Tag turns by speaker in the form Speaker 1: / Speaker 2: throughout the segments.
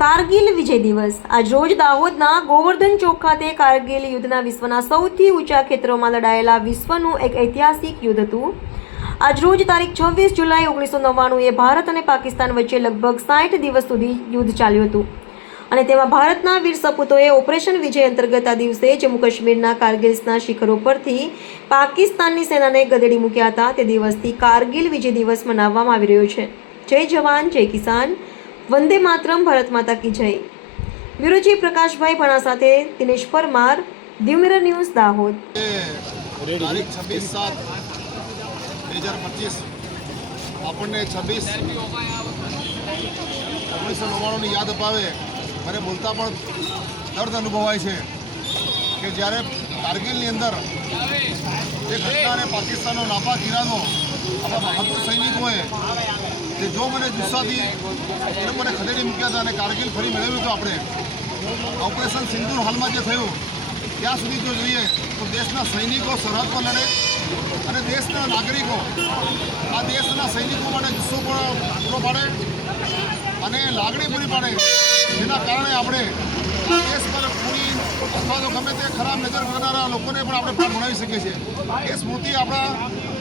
Speaker 1: કારગિલ વિજય દિવસ. આજ રોજ દાહોદના ગોવર્ધન ચોક ખાતે કારગિલ યુદ્ધના વિશ્વના સૌથી ઊંચા ક્ષેત્રોમાં લડાયેલા વિશ્વનું એક ઐતિહાસિક યુદ્ધ હતું. આજ રોજ તારીખ છવ્વીસ જુલાઈ ઓગણીસો નવ્વાણુંએ ભારત અને પાકિસ્તાન વચ્ચે લગભગ સાઠ દિવસ સુધી યુદ્ધ ચાલ્યું હતું. અને તેમાં ભારતના વીર સપૂતોએ ઓપરેશન વિજય અંતર્ગત આ દિવસે જમ્મુ કાશ્મીરના કારગિલ્સના શિખરો પરથી પાકિસ્તાનની સેનાને ગદડી મૂક્યા હતા. તે દિવસથી કારગિલ વિજય દિવસ મનાવવામાં આવી રહ્યો છે. જય જવાન, જય કિસાન. વંદે માતરમ, ભારત માતા કી જય. બ્યુરો પ્રકાશભાઈ ભણા સાથે દિનેશ પરમાર દીવ મિરર ન્યૂઝ દાહોદ.
Speaker 2: તારીખ છવ્વીસ બે હજાર પચીસ. આપણને છવ્વીસ ઓગણીસો નવ્વાણુંની યાદ અપાવે મને બોલતા પણ દર્દ અનુભવાય છે કે જ્યારે કારગિલની અંદર જે ઘટના અને પાકિસ્તાનનો નાપાક ઈરાનો આપણા બહાદુર સૈનિકોએ જે જો મને જુસ્સાથી એ લોકોને ખદેડી મૂક્યા હતા અને કારગીલ ફરી મેળવ્યું હતું આપણે. ઓપરેશન સિંધુર હાલમાં જે થયું, ત્યાં સુધી જો જોઈએ તો દેશના સૈનિકો, સરહદ પર લડે અને દેશના નાગરિકો, આ દેશના સૈનિકો માટે જુસ્સો પણ પૂરો પાડે અને લાગણી પૂરી પાડે. જેના કારણે આપણે દેશ પર પૂરી અથવા તો ગમે તે ખરાબ નજર કરનારા લોકોને પણ આપણે પાઠ ભણાવી શકીએ છીએ. એ સ્મૃતિ આપણા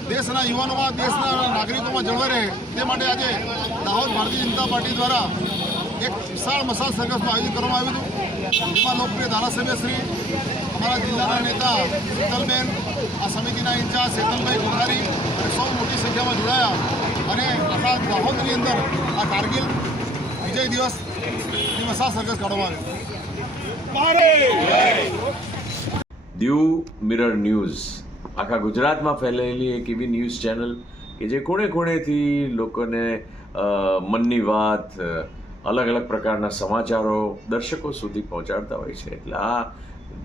Speaker 2: દેશના યુવાનોમાં દેશના નાગરિકોમાં જળવાઈ રહે તે માટે આજે દાહોદ ભારતીય જનતા પાર્ટી દ્વારા એક વિશાળ મસાલ સંઘર્ષનું આયોજન કરવામાં આવ્યું હતું. જેમાં લોકપ્રિય ધારાસભ્ય શ્રી અમારા જિલ્લાના નેતા શીતલબેન આ સમિતિના ઇન્ચાર્જ શેતલભાઈ કોઠારી અને સૌ મોટી સંખ્યામાં જોડાયા અને આપણા દાહોદની અંદર આ કારગિલ વિજય દિવસની મસાલ સંઘર્ષ કાઢવામાં આવ્યો.
Speaker 3: Diu mirror news. આખા ગુજરાતમાં ફેલાયેલી એક એવી ન્યૂઝ ચેનલ કે જે ખૂણે ખૂણેથી લોકોને મનની વાત અલગ અલગ પ્રકારના સમાચારો દર્શકો સુધી પહોંચાડતા હોય છે. એટલે આ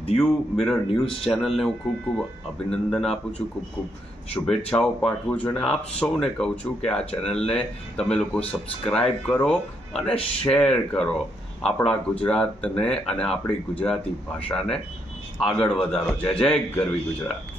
Speaker 3: દીવ મિરર ન્યૂઝ ચેનલને હું ખૂબ ખૂબ અભિનંદન આપું છું, ખૂબ ખૂબ શુભેચ્છાઓ પાઠવું છું અને આપ સૌને કહું છું કે આ ચેનલને તમે લોકો સબસ્ક્રાઈબ કરો અને શેર કરો આપણા ગુજરાતને અને આપણી ગુજરાતી ભાષાને આગળ વધારો. જય જય ગરવી ગુજરાત.